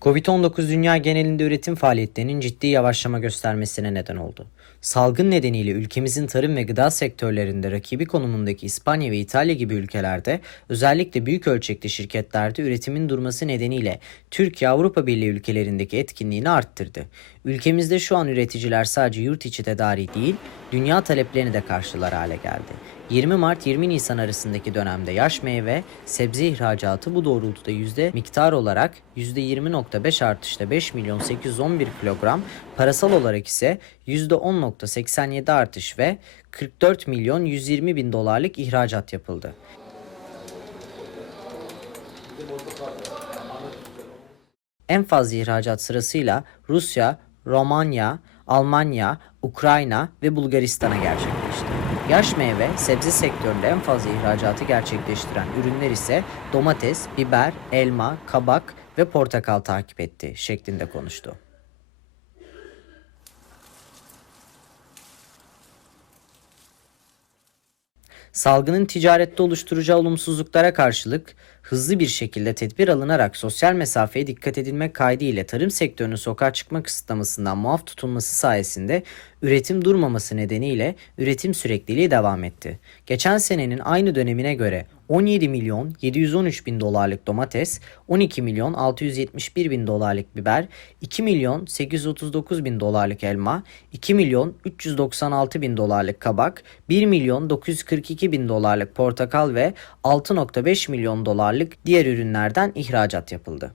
Covid-19 dünya genelinde üretim faaliyetlerinin ciddi yavaşlama göstermesine neden oldu. Salgın nedeniyle ülkemizin tarım ve gıda sektörlerinde rakibi konumundaki İspanya ve İtalya gibi ülkelerde özellikle büyük ölçekli şirketlerde üretimin durması nedeniyle Türkiye Avrupa Birliği ülkelerindeki etkinliğini arttırdı. Ülkemizde şu an üreticiler sadece yurt içi tedariği değil, dünya taleplerini de karşılar hale geldi. 20 Mart 20 Nisan arasındaki dönemde yaş meyve sebze ihracatı bu doğrultuda yüzde miktar olarak %20.5 artışla 5 milyon 811 kilogram, parasal olarak ise %10.87 artış ve 44 milyon 120 bin dolarlık ihracat yapıldı. En fazla ihracat sırasıyla Rusya, Romanya, Almanya, Ukrayna ve Bulgaristan'a gerçekleşti. Yaş meyve, sebze sektöründe en fazla ihracatı gerçekleştiren ürünler ise domates, biber, elma, kabak ve portakal takip etti şeklinde konuştu. Salgının ticarette oluşturacağı olumsuzluklara karşılık hızlı bir şekilde tedbir alınarak sosyal mesafeye dikkat edilmek kaydıyla tarım sektörünün sokağa çıkma kısıtlamasından muaf tutulması sayesinde üretim durmaması nedeniyle üretim sürekliliği devam etti. Geçen senenin aynı dönemine göre 17 milyon 713 bin dolarlık domates, 12 milyon 671 bin dolarlık biber, 2 milyon 839 bin dolarlık elma, 2 milyon 396 bin dolarlık kabak, 1 milyon 942 bin dolarlık portakal ve 6.5 milyon dolarlık diğer ürünlerden ihracat yapıldı.